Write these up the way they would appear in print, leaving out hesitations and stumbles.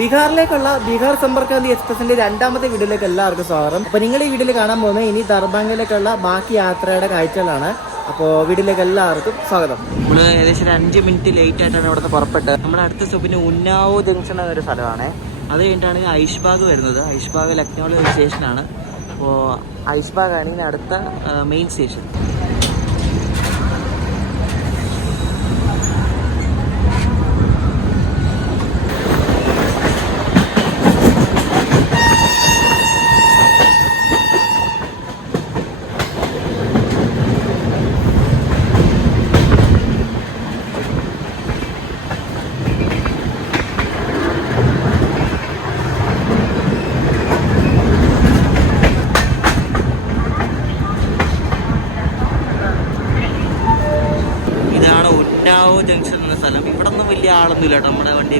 ബീഹാർ സമ്പർക്ക്രാന്തി എക്സ്പ്രസിന്റെ രണ്ടാമത്തെ വീഡിയോയിലേക്ക് എല്ലാവർക്കും സ്വാഗതം. അപ്പോൾ നിങ്ങൾ ഈ വീഡിയോയിൽ കാണാൻ പോകുന്നത് ഇനി ദർബാംഗിലേക്കുള്ള ബാക്കി യാത്രയുടെ കാഴ്ചകളാണ്. അപ്പോൾ വീഡിയോയിലേക്ക് എല്ലാവർക്കും സ്വാഗതം. നമ്മൾ ഏകദേശം 5 മിനിറ്റ് ലേറ്റ് ആയിട്ടാണ് ഇവിടുന്ന് പുറപ്പെട്ടത്. നമ്മുടെ അടുത്ത സ്റ്റോപ്പിന് ഉന്നാവോ ജംഗ്ഷൻ എന്നൊരു സ്ഥലമാണ്. അത് കഴിഞ്ഞിട്ടാണ് ഐഷ്ബാഗ് വരുന്നത്. ഐഷ്ബാഗ് ലക്നൌവിലെ ഒരു സ്റ്റേഷനാണ്. അപ്പോൾ ഐഷ്ബാഗ് ആണ് ഇനി അടുത്ത മെയിൻ സ്റ്റേഷൻ. ജംഗ്ഷൻ എന്ന സ്ഥലം. ഇവിടെ ഒന്നും വലിയ ആളൊന്നുമില്ല കേട്ടോ നമ്മുടെ വണ്ടി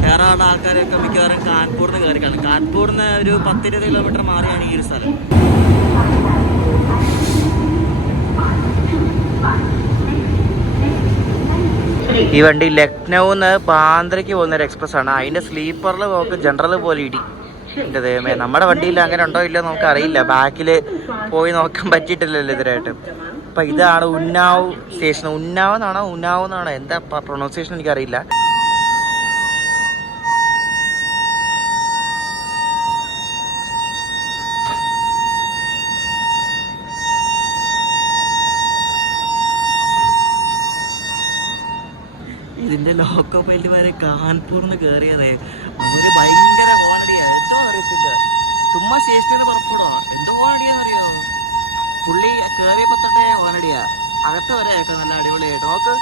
കയറാനുള്ള ആൾക്കാരൊക്കെ മിക്കവാറും കാൺപൂരിൽ നിന്ന് കയറിക്കാണ്. കാൺപൂരിൽ നിന്ന് ഒരു 10-20 കിലോമീറ്റർ മാറിയാണ് ഈ ഒരു സ്ഥലം. ഈ വണ്ടി ലക്നൌവിൽ നിന്ന് ബാന്ദ്രയ്ക്ക് പോകുന്ന ഒരു എക്സ്പ്രസ് ആണ്. അതിൻ്റെ സ്ലീപ്പറിൽ പോക്ക് ജനറൽ പോലെ ഇടി. എൻ്റെ ദൈവമേ, നമ്മുടെ വണ്ടിയിൽ അങ്ങനെ ഉണ്ടോ ഇല്ലോ നമുക്ക് അറിയില്ല. ബാക്കിൽ പോയി നോക്കാൻ പറ്റിയിട്ടില്ലല്ലോ ഇതിനായിട്ട്. അപ്പം ഇതാണ് ഉന്നാവ് സ്റ്റേഷൻ. ഉന്നാവ് എന്നാണോ എന്താ പ്രൊണൗൺസിയേഷൻ എനിക്കറിയില്ല. ഇതിൻ്റെ ലോക്കോ പൈലറ്റുമാരെ കാൺപൂരിന് കയറിയതേ ഒരു ഭയങ്കര ഹോണടിയാണ്. എന്തോ അറിയത്തില്ല, ചുമ്മാ സ്റ്റേഷനിൽ പുറപ്പെടുക. എന്തോ ഹോണടിയാന്നറിയോ, പുള്ളി കയറിയപ്പോൾ തൊട്ടേ ഹോണടിയാ. അകത്ത് വരെ കേൾക്കാം നല്ല അടിപൊളിയായിട്ട്. നോക്ക്,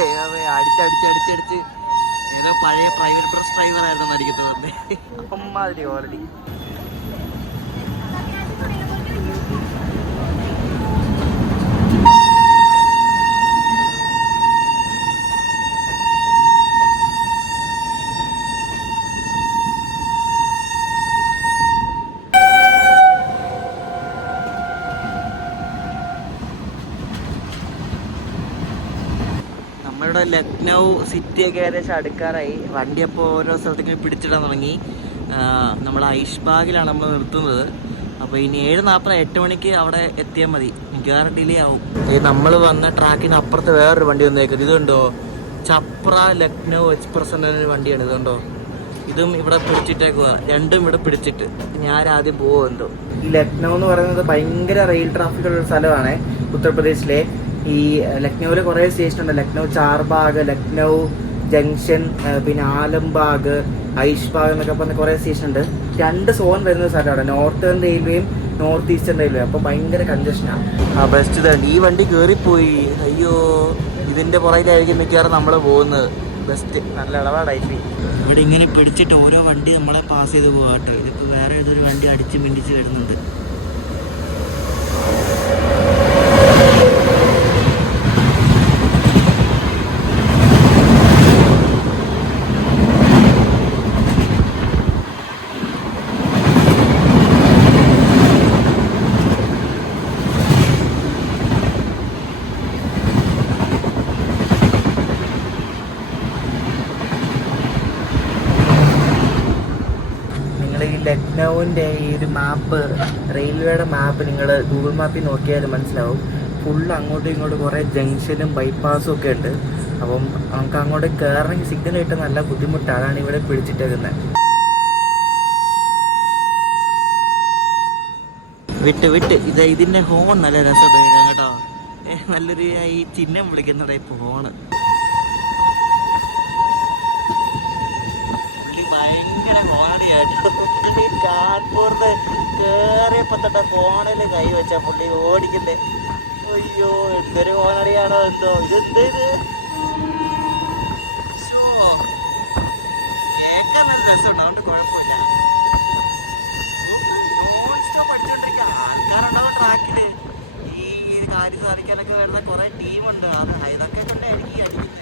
ദൈവമേ, അടിച്ചടിച്ച് ഏതോ പഴയ പ്രൈവറ്റ് ബസ് ഡ്രൈവറായിരുന്നു എനിക്ക് തോന്നുന്നത്. അമ്മാതിരി ഹോണടി. നമ്മളുടെ ലക്നൗ സിറ്റിയൊക്കെ ഏകദേശം അടുക്കാറായി. വണ്ടി അപ്പോൾ ഓരോ സ്ഥലത്തേക്ക് പിടിച്ചിടാൻ തുടങ്ങി. നമ്മൾ ഐഷ്ബാഗിലാണ് നമ്മൾ നിർത്തുന്നത്. അപ്പോൾ ഇനി 7:40 മണിക്ക് അവിടെ എത്തിയാൽ മതി. മിക്കവാറും ഡിലേ ആവും. നമ്മൾ വന്ന ട്രാക്കിന് അപ്പുറത്ത് വേറൊരു വണ്ടി വന്നേക്കുന്നത്. ഇതുണ്ടോ, ചപ്ര ലക്നൗ എക്സ്പ്രസ് എന്നൊരു വണ്ടിയാണ്. ഇതുണ്ടോ, ഇതും ഇവിടെ പിടിച്ചിട്ടേക്കുക. രണ്ടും ഇവിടെ പിടിച്ചിട്ട് ഞാൻ ആദ്യം പോകുന്നുണ്ടോ. ഈ ലക്നൗ എന്ന് പറയുന്നത് ഭയങ്കര റെയിൽ ട്രാഫിക് ഉള്ള സ്ഥലമാണ് ഉത്തർപ്രദേശിലെ. ഈ ലക്നൌവിൽ കുറേ സ്റ്റേഷൻ ഉണ്ട്. ലക്നൗ ചാർബാഗ്, ലക്നൗ ജംഗ്ഷൻ, പിന്നെ ആലംബാഗ്, ഐഷ്ബാഗ് എന്നൊക്കെ പറഞ്ഞ കുറേ സ്റ്റേഷൻ ഉണ്ട്. 2 സോൺ വരുന്ന സ്ഥലമാണ്, നോർത്തേൺ റെയിൽവേയും നോർത്ത് ഈസ്റ്റേൺ റെയിൽവേ. അപ്പോൾ ഭയങ്കര കൺജഷനാണ്. ആ ബെസ്റ്റ് ഇതാണ്. ഈ വണ്ടി കയറിപ്പോയി. അയ്യോ, ഇതിൻ്റെ പുറകിലായിരിക്കും മിക്കവാറും നമ്മൾ പോകുന്നത്. ബെസ്റ്റ്, നല്ല ഇളവാടായി. ഇവിടെ ഇങ്ങനെ പിടിച്ചിട്ട് ഓരോ വണ്ടി നമ്മളെ പാസ് ചെയ്ത് പോകാട്ടോ. ഇതിപ്പോൾ വേറെ ഏതൊരു വണ്ടി അടിച്ച് മിണ്ടിച്ച് വരുന്നുണ്ട്. ലക്നൌവിൻ്റെ ഈ ഒരു മാപ്പ്, റെയിൽവേയുടെ മാപ്പ് നിങ്ങൾ ഗൂഗിൾ മാപ്പിൽ നോക്കിയാൽ മനസ്സിലാവും. ഫുള്ള് അങ്ങോട്ടും ഇങ്ങോട്ടും കുറേ ജംഗ്ഷനും ബൈപ്പാസും ഒക്കെ ഉണ്ട്. അപ്പം നമുക്ക് അങ്ങോട്ട് കയറണമെങ്കിൽ സിഗ്നൽ കിട്ടാൻ നല്ല ബുദ്ധിമുട്ടാണ്. അതാണ് ഇവിടെ പിടിച്ചിട്ടേക്കുന്നത്. വിട്ട് ഇതിൻ്റെ ഹോൺ നല്ല രസമായിട്ട് കേൾക്കാം കേട്ടോ. നല്ലൊരു ഈ ചിഹ്നം വിളിക്കുന്ന ടൈപ്പ് ഹോണ്. ഭയങ്കര ഹോണടിയായിട്ട്. കാൺപൂരിന് കേറിയപ്പോ തൊട്ട ഫോണിൽ കൈ വെച്ച പുള്ളി ഓടിക്കണ്ടേ. അയ്യോ, എന്തൊരു ഹോണടിയാണോ എന്തോ. ഇതെന്ത് കേൾക്കാൻ നല്ല രസമുണ്ട്, അതുകൊണ്ട് കുഴപ്പമില്ല. നോൺ സ്റ്റോപ്പ് അടിച്ചോണ്ടിരിക്കുക. ആൾക്കാരുണ്ടാവും ട്രാക്കില്. ഈ കാര്യം സാധിക്കാനൊക്കെ വരുന്ന കുറെ ടീമുണ്ട്. ഇതൊക്കെ കൊണ്ടായിരിക്കും ഈ അടിക്കുന്നത്.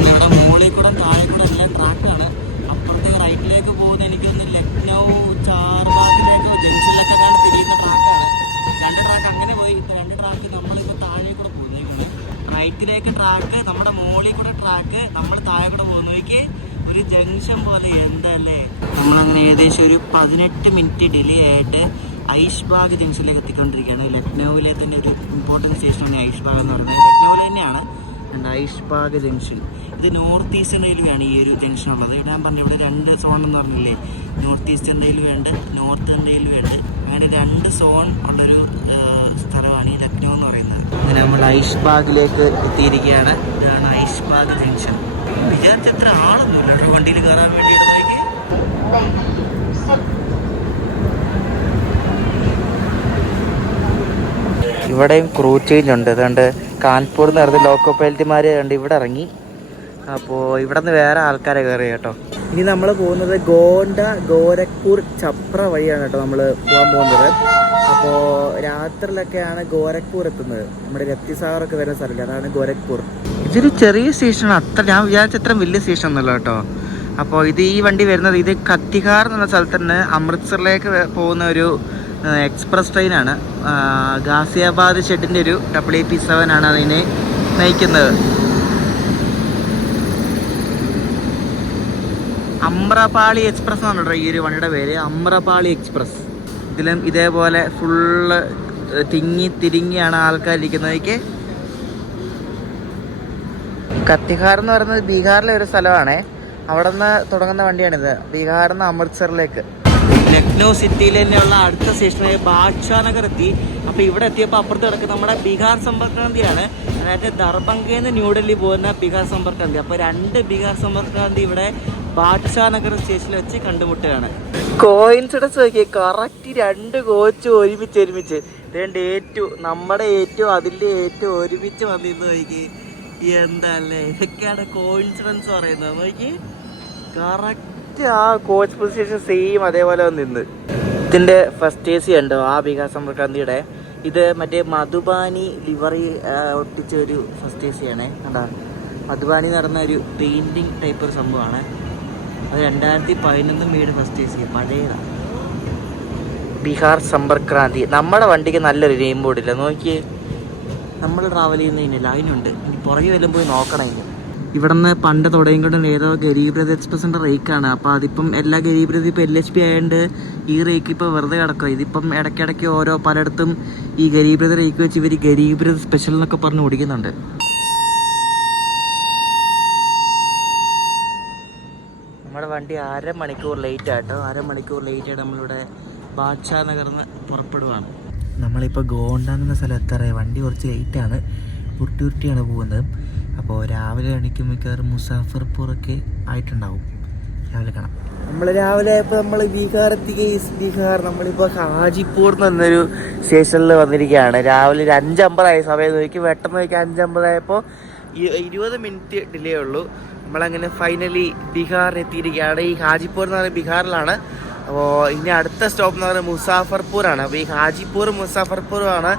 ഇവിടെ പോകുന്നത് എനിക്കൊന്ന് ലക്നൗ ചാർബാഗിലേക്ക് ജംഗ്ഷനിലൊക്കെ കണ്ട് തിരിയുന്ന ട്രാക്കാണ്. 2 ട്രാക്ക് അങ്ങനെ പോയി. 2 ട്രാക്ക് നമ്മളിപ്പോൾ താഴെ കൂടെ പോകുന്നേക്കാണ്. റൈറ്റിലേക്ക് ട്രാക്ക്, നമ്മുടെ മുകളിൽ കൂടെ ട്രാക്ക്, നമ്മൾ താഴെ കൂടെ പോകുന്നേക്ക് ഒരു ജംഗ്ഷൻ പോലെ. എന്തല്ലേ, നമ്മളങ്ങനെ ഏകദേശം ഒരു 18 മിനിറ്റ് ഡിലേ ആയിട്ട് ഐഷ്ബാഗ് ജംഗ്ഷനിലേക്ക് എത്തിക്കൊണ്ടിരിക്കുകയാണ്. ലക്നൗവിലെ തന്നെ ഒരു ഇമ്പോർട്ടൻറ്റ് സ്റ്റേഷനാണ് ഐഷ്ബാഗ് എന്ന് പറയുന്നത്. ലക്നൗവിൽ തന്നെയാണ് ഐഷ്ബാഗ് ജംഗ്ഷൻ. ഇത് നോർത്ത് ഈസ്റ്റേൺ റെയിൽവേയാണ് ഈ ഒരു ജംഗ്ഷൻ ഉള്ളത്. ഇവിടെ ഞാൻ പറഞ്ഞു, ഇവിടെ 2 സോൺ എന്ന് പറഞ്ഞില്ലേ, നോർത്ത് ഈസ്റ്റേൺ റെയിൽവേ ഉണ്ട്, നോർത്തേൺ റെയിൽവേ ഉണ്ട്. അങ്ങനെ 2 സോൺ ഉള്ളൊരു സ്ഥലമാണ് ഈ ലക്നൗ എന്ന് പറയുന്നത്. അങ്ങനെ നമ്മൾ ഐഷ്ബാഗിലേക്ക് എത്തിയിരിക്കുകയാണ്. ഇതാണ് ഐഷ്ബാഗ് ജംഗ്ഷൻ. വിചാരിച്ച എത്ര ആളൊന്നുമില്ല കേട്ടോ വണ്ടിയിൽ കയറാൻ വേണ്ടിയിട്ട്. ഇവിടെയും ക്രൂ ചേഞ്ച് ഉണ്ട്. അതുകൊണ്ട് കാൺപൂർ എന്ന് പറഞ്ഞ ലോക്കോ പൈലറ്റുമാർ കണ്ട് ഇവിടെ ഇറങ്ങി. അപ്പോൾ ഇവിടെ നിന്ന് വേറെ ആൾക്കാരെ കയറി കേട്ടോ. ഇനി നമ്മൾ പോകുന്നത് ഗോണ്ട, ഗോരഖ്പൂർ, ഛപ്ര വഴിയാണ് കേട്ടോ നമ്മൾ പോകാൻ പോകുന്നത്. അപ്പോൾ രാത്രിയിലൊക്കെയാണ് ഗോരഖ്പൂർ എത്തുന്നത്. നമ്മുടെ രത്തിസാഗറൊക്കെ വരുന്ന സ്ഥലമില്ല, അതാണ് ഗോരഖ്പൂർ. ഇതൊരു ചെറിയ സ്റ്റേഷനാണ്, അത്ര ഞാൻ വിചാരിച്ച അത്ര വലിയ സ്റ്റേഷൻ ഒന്നുമല്ല കേട്ടോ. അപ്പോൾ ഈ വണ്ടി വരുന്നത് ഇത് കത്തിഹാർ എന്ന സ്ഥലത്ത് നിന്ന് അമൃത്സറിലേക്ക് പോകുന്ന ഒരു എക്സ്പ്രസ് ട്രെയിനാണ്. ഗാസിയാബാദ് ഷെഡിൻ്റെ ഒരു WP7 ആണ് അതിനെ നയിക്കുന്നത്. അമ്രപാളി എക്സ്പ്രസ് എന്നാണ് കേട്ടോ ഈ ഒരു വണ്ടിയുടെ പേര്, അമ്രപാളി എക്സ്പ്രസ്. ഇതിലും ഇതേപോലെ ഫുള്ള് തിങ്ങിയാണ് ആൾക്കാരിരിക്കുന്നതൊക്കെ. കത്തിഹാർ എന്ന് പറയുന്നത് ബീഹാറിലെ ഒരു സ്ഥലമാണ്. അവിടെ നിന്ന് തുടങ്ങുന്ന വണ്ടിയാണിത്, ബീഹാറിൽ നിന്ന് അമൃത്സറിലേക്ക്. ലക്നൗ സിറ്റിയിൽ തന്നെയുള്ള അടുത്ത സ്റ്റേഷനായ ബാദ്ഷാനഗർ എത്തി. അപ്പോൾ ഇവിടെ എത്തിയപ്പോൾ അപ്പുറത്ത് കിടക്കുന്ന നമ്മുടെ ബീഹാർ സമ്പർക്ക് ക്രാന്തിയാണ്. അതായത് ദർഭംഗയിൽ നിന്ന് ന്യൂഡൽഹി പോകുന്ന ബീഹാർ സമ്പർക്ക് ക്രാന്തി. അപ്പോൾ 2 ബീഹാർ സമ്പർക്ക് ക്രാന്തി ഇവിടെ ബാദ്ഷാനഗർ സ്റ്റേഷനിൽ വെച്ച് കണ്ടുമുട്ടുകയാണ്. കോയിൻസിഡൻസ് നോക്കി, കറക്റ്റ് 2 കോച്ച് ഒരുമിച്ച് നമ്മുടെ ഏറ്റവും അതിൻ്റെ ഏറ്റവും ഒരുമിച്ച് വന്നിരുന്ന് നോക്കി. എന്തല്ലേ, ഇതൊക്കെയാണ് കോയിൻസിഡൻസ് പറയുന്നത്. നോക്കി, കറക്റ്റ് ആ കോച്ച് പൊസിഷൻ സെയിം അതേപോലെ നിന്ന്. ഇതിൻ്റെ ഫസ്റ്റ് AC ഉണ്ടോ ആ ബീഹാർ സമ്പർക്ക് ക്രാന്തിയുടെ? ഇത് മറ്റേ മധുബാനി ലിവറി ഒട്ടിച്ച ഒരു ഫസ്റ്റ് AC ആണ്. കണ്ടാ, മധുബാനി നടന്ന ഒരു പെയിൻറ്റിങ് ടൈപ്പ് ഒരു സംഭവമാണ്. അത് 2011 മേഡ് ഫസ്റ്റ് AC, പഴയതാണ്. ബീഹാർ സമ്പർക്ക് ക്രാന്തി. നമ്മുടെ വണ്ടിക്ക് നല്ലൊരു നെയിം ബോർഡില്ല, നോക്കിയേ. നമ്മൾ ട്രാവൽ ചെയ്യുന്നതിന് ലൈനുണ്ട്, ഇനി പുറകെ വല്ലതും പോയി നോക്കണം. ഇവിടെ നിന്ന് പണ്ട് തുടങ്ങിക്കൊണ്ട് ഏതോ ഗരീബ് രഥ് എക്സ്പ്രസിൻ്റെ റേക്കാണ്. അപ്പോൾ അതിപ്പം എല്ലാ ഗരീബ് രഥ് ഇപ്പോൾ LHP ആയതുകൊണ്ട് ഈ റേക്ക് ഇപ്പോൾ വെറുതെ കിടക്കുക. ഇതിപ്പം ഇടയ്ക്കിടയ്ക്ക് ഓരോ പലയിടത്തും ഈ ഗരീബ് രഥ് റേക്ക് വെച്ച് ഇവർ ഗരീബ് രഥ് സ്പെഷ്യൽ എന്നൊക്കെ പറഞ്ഞ് ഓടിക്കുന്നുണ്ട്. നമ്മുടെ വണ്ടി 1/2 മണിക്കൂർ ലേറ്റ് ആയിട്ടോ. 1/2 മണിക്കൂർ ലേറ്റ് ആയിട്ട് നമ്മളിവിടെ ബാദ്ഷാനഗറിൽ നിന്ന് പുറപ്പെടുവാണ്. നമ്മളിപ്പോൾ ഗോണ്ട എന്ന സ്ഥലം എത്താറായി. വണ്ടി കുറച്ച് ലേറ്റാണ്, ഉരുട്ടിയാണ് പോകുന്നത്. അപ്പോൾ രാവിലെ എണീക്കും മിക്കവാറും മുസാഫർപൂറൊക്കെ ആയിട്ടുണ്ടാവും. രാവിലെ കാണാം. നമ്മൾ രാവിലെ ആയപ്പോൾ നമ്മൾ ബീഹാർ എത്തിക്കുക. ബീഹാർ നമ്മളിപ്പോൾ ഹാജിപ്പൂർ എന്നൊരു സ്റ്റേഷനിൽ വന്നിരിക്കുകയാണ്. രാവിലെ ഒരു 5:50 സമയം നോക്കി, പെട്ടെന്ന് നോക്കി 5:50 20 മിനിറ്റ് ഡിലേ ഉള്ളൂ. നമ്മളങ്ങനെ ഫൈനലി ബീഹാർ എത്തിയിരിക്കുകയാണ്. ഈ ഹാജിപ്പൂർ എന്ന് പറയുന്നത് ബീഹാറിലാണ്. അപ്പോൾ ഇനി അടുത്ത സ്റ്റോപ്പ് എന്ന് പറയുന്നത് മുസാഫർപൂറാണ്. അപ്പോൾ ഈ ഹാജിപ്പൂർ മുസാഫർപൂറുമാണ്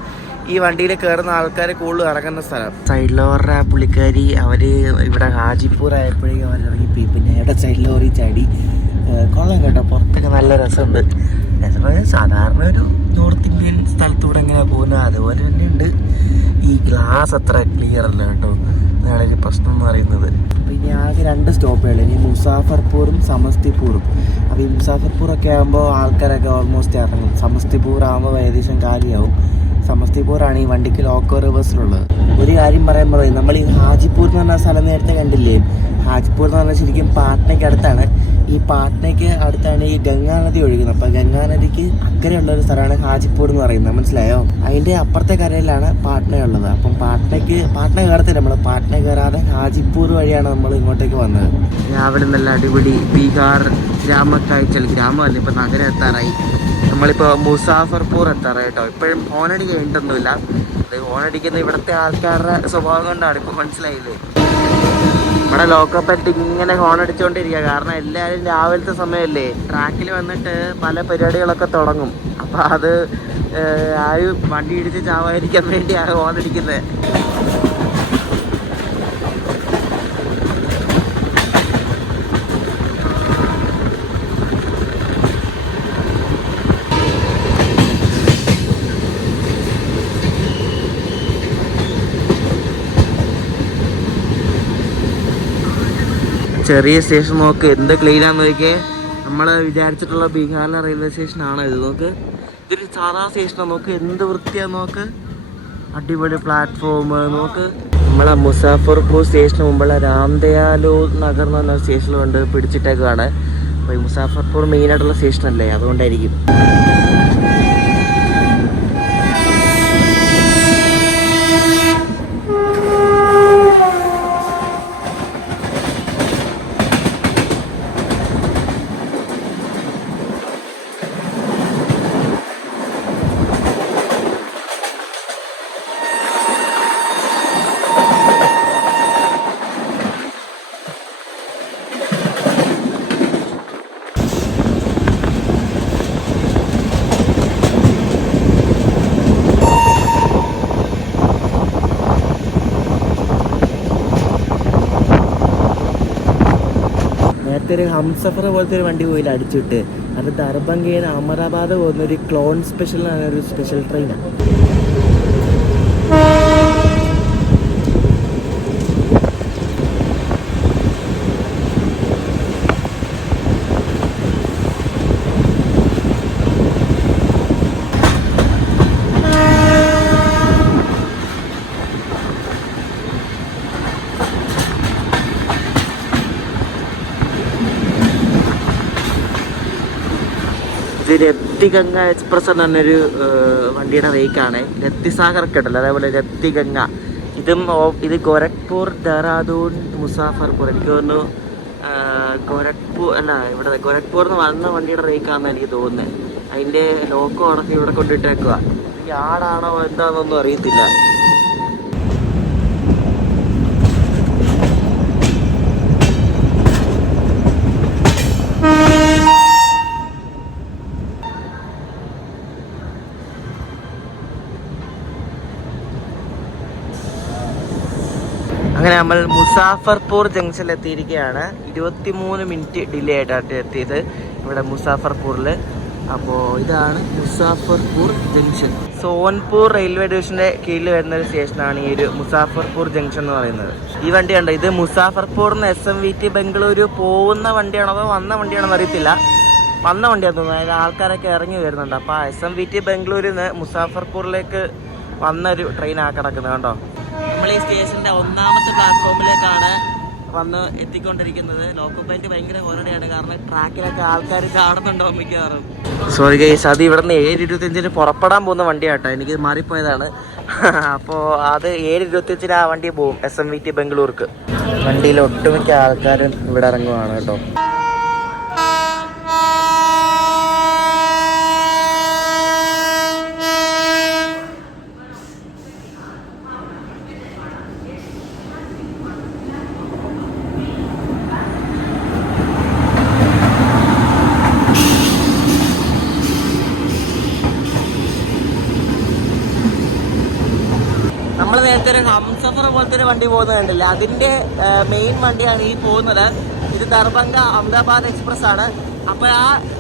ഈ വണ്ടിയിൽ കയറുന്ന ആൾക്കാർ കൂടുതൽ ഇറങ്ങുന്ന സ്ഥലം. സൈഡിലോറ പുള്ളിക്കാരി അവർ ഇവിടെ ഹാജിപ്പൂർ ആയപ്പോഴേക്കും അവർ ഇറങ്ങിപ്പോയി. പിന്നെ ഇവിടെ സൈഡിലോറി ചാടി. കൊള്ളാം കേട്ടോ, പുറത്തൊക്കെ നല്ല രസമുണ്ട്. രസം സാധാരണ ഒരു നോർത്ത് ഇന്ത്യൻ സ്ഥലത്തൂടെ എങ്ങനെ പോകുന്നത് അതുപോലെ തന്നെ ഉണ്ട്. ഈ ഗ്ലാസ് അത്ര ക്ലിയർ അല്ല കേട്ടോ, അതാണ് ഒരു പ്രശ്നം എന്ന് പറയുന്നത്. അപ്പോൾ ഇനി ആകെ 2 സ്റ്റോപ്പുകൾ, ഇനി മുസാഫർപൂറും സമസ്തിപൂറും. അപ്പോൾ ഈ മുസാഫർപൂറൊക്കെ ആകുമ്പോൾ ആൾക്കാരൊക്കെ ഓൾമോസ്റ്റ് ഇറങ്ങും. സമസ്തിപൂർ ആകുമ്പോൾ ഏകദേശം കാലിയാവും. സമസ്തിപൂറാണ് ഈ വണ്ടിക്ക് ലോക്കോ റിവേഴ്സിലുള്ളത്. ഒരു കാര്യം പറയുമ്പോൾ നമ്മൾ ഈ ഹാജിപ്പൂർ എന്ന് പറഞ്ഞ സ്ഥലം നേരത്തെ കണ്ടില്ലേ? ഹാജിപ്പൂർ എന്ന് പറഞ്ഞാൽ ശരിക്കും പാട്നയ്ക്ക് അടുത്താണ്. ഈ പാട്നയ്ക്ക് അടുത്താണ് ഈ ഗംഗാനദി ഒഴുകുന്നത്. അപ്പോൾ ഗംഗാനദിക്ക് അക്കരെയുള്ളൊരു സ്ഥലമാണ് ഹാജിപ്പൂർ എന്ന് പറയുന്നത്, മനസ്സിലായോ? അതിൻ്റെ അപ്പുറത്തെ കരയിലാണ് പാട്ന ഉള്ളത്. അപ്പം പാട്ന കയറത്തില്ല, നമ്മൾ പാട്ന കയറാതെ ഹാജിപ്പൂർ വഴിയാണ് നമ്മൾ ഇങ്ങോട്ടേക്ക് വന്നത്. രാവിലെ നല്ല അടിപൊളി ബീഹാർ ഗ്രാമക്കാഴ്ചകൾ, ഗ്രാമമല്ല ഇപ്പം നഗരം എത്താറായി. നമ്മളിപ്പോൾ മുസാഫർപൂർ എത്താറായി കേട്ടോ. ഇപ്പോഴും ഹോണടിക്കുക ഉണ്ടൊന്നുമില്ല. അത് ഹോണടിക്കുന്ന ഇവിടുത്തെ ആൾക്കാരുടെ സ്വഭാവം കൊണ്ടാണ്, ഇപ്പോൾ മനസ്സിലായില്ലേ? നമ്മുടെ ലോക്കോ പൈലറ്റ് ഇങ്ങനെ ഹോൺ അടിച്ചുകൊണ്ടിരിക്കുക. കാരണം എല്ലാവരും രാവിലത്തെ സമയമല്ലേ, ട്രാക്കിൽ വന്നിട്ട് പല പരിപാടികളൊക്കെ തുടങ്ങും. അപ്പോൾ അത് ആരും വണ്ടി ഇടിച്ച് ചാവാതിരിക്കാൻ വേണ്ടിയാണ് ഹോൺ അടിക്കുന്നത്. ചെറിയ സ്റ്റേഷൻ നോക്ക്, എന്ത് ക്ലീനാന്ന് നോക്കിയേ. നമ്മൾ വിചാരിച്ചിട്ടുള്ള ബീഹാറിലെ റെയിൽവേ സ്റ്റേഷനാണ് ഇത്. നോക്ക്, ഇതൊരു സാധാ സ്റ്റേഷനാണ്. നോക്ക് എന്ത് വൃത്തിയാന്ന് നോക്ക്. അടിപൊളി പ്ലാറ്റ്ഫോം നോക്ക്. നമ്മളെ മുസാഫർപൂർ സ്റ്റേഷന് മുമ്പുള്ള രാംദയാലു നഗർ എന്ന് പറഞ്ഞ സ്റ്റേഷനിലുണ്ട് പിടിച്ചിട്ടേക്കാണ്. അപ്പോൾ ഈ മുസാഫർപൂർ മെയിനായിട്ടുള്ള സ്റ്റേഷനല്ലേ, അതുകൊണ്ടായിരിക്കും. നേരത്തെ ഒരു ഹംസഫർ പോലത്തെ ഒരു വണ്ടി പോയില്ല അടിച്ചിട്ട്. അത് ദർഭംഗയിൽ നിന്ന് അഹമ്മദാബാദ് പോകുന്ന ഒരു ക്ലോൺ സ്പെഷ്യൽ എന്ന് പറഞ്ഞ ഒരു സ്പെഷ്യൽ ട്രെയിനാണ്. ഇത് രപ്തിഗംഗ എക്സ്പ്രസ് എന്ന് പറഞ്ഞൊരു വണ്ടിയുടെ റേക്കാണ്. രപ്തിസാഗർ ഒക്കെ ഉണ്ടല്ലോ, അതേപോലെ രപ്തിഗംഗ. ഇത് ഗോരഖ്പൂർ, ദെഹ്റാദൂൺ, മുസാഫർപൂർ. എനിക്ക് തോന്നുന്നു ഗോരഖ്പൂർ എന്ന് വന്ന വണ്ടിയുടെ റേക്കാണെന്ന് എനിക്ക് തോന്നുന്നത്. അതിൻ്റെ ലോക്കോ അടക്കം ഇവിടെ കൊണ്ടിട്ടേക്കുക. ഈ ആടാണോ എന്താണെന്നൊന്നും അറിയത്തില്ല. അങ്ങനെ നമ്മൾ മുസാഫർപൂർ ജംഗ്ഷനിൽ എത്തിയിരിക്കുകയാണ്. 23 മിനിറ്റ് ഡിലേ ആയിട്ടാണ് എത്തിയത് ഇവിടെ മുസാഫർപൂറിൽ. അപ്പോൾ ഇതാണ് മുസാഫർപൂർ ജംഗ്ഷൻ. സോൻപൂർ റെയിൽവേ ഡിവിഷൻ്റെ കീഴിൽ വരുന്ന ഒരു സ്റ്റേഷനാണ് ഈ ഒരു മുസാഫർപൂർ ജംഗ്ഷൻ എന്ന് പറയുന്നത്. ഈ വണ്ടി കണ്ടോ, ഇത് മുസാഫർപൂറിന് SMVT ബംഗളൂരു പോകുന്ന വണ്ടിയാണോ അതോ വന്ന വണ്ടിയാണോ എന്ന് അറിയത്തില്ല. വന്ന വണ്ടിയാണെന്ന് തോന്നുന്നു. അതിൽ ആൾക്കാരൊക്കെ ഇറങ്ങി വരുന്നുണ്ട്. അപ്പോൾ SMVT ബംഗളൂരിൽ നിന്ന് മുസാഫർപൂറിലേക്ക് വന്നൊരു ട്രെയിനാണ് കിടക്കുന്നത് കണ്ടോ. നമ്മൾ ഈ സ്റ്റേഷൻ്റെ 1ാമത്തെ പ്ലാറ്റ്ഫോമിലേക്കാണ് വന്ന് എത്തിക്കൊണ്ടിരിക്കുന്നത്. ലോക്കോ പൈലറ്റ് ഭയങ്കര ഹോളിഡേയാണ്, കാരണം ട്രാക്കിലൊക്കെ ആൾക്കാർ കാണുന്നുണ്ടോ മിക്കവാറും. സോറി ഗൈസ്, അത് ഇവിടെ നിന്ന് 7:25 പുറപ്പെടാൻ പോകുന്ന വണ്ടിയാട്ടോ, എനിക്ക് മാറിപ്പോയതാണ്. അപ്പോൾ അത് 7:25 ആ വണ്ടി പോകും SMVT ബംഗളൂർക്ക്. വണ്ടിയിൽ ഒട്ടുമിക്ക ആൾക്കാരും ഇവിടെ ഇറങ്ങുവാണ് കേട്ടോ. നമ്മൾ നേരത്തെ ഒരു ഹംസഫർ പോലത്തെ ഒരു വണ്ടി പോകുന്നത് കണ്ടില്ല, അതിൻ്റെ മെയിൻ വണ്ടിയാണ് ഈ പോകുന്നത്. ഇത് ദർഭംഗ അഹമ്മദാബാദ് എക്സ്പ്രസ് ആണ്. അപ്പോൾ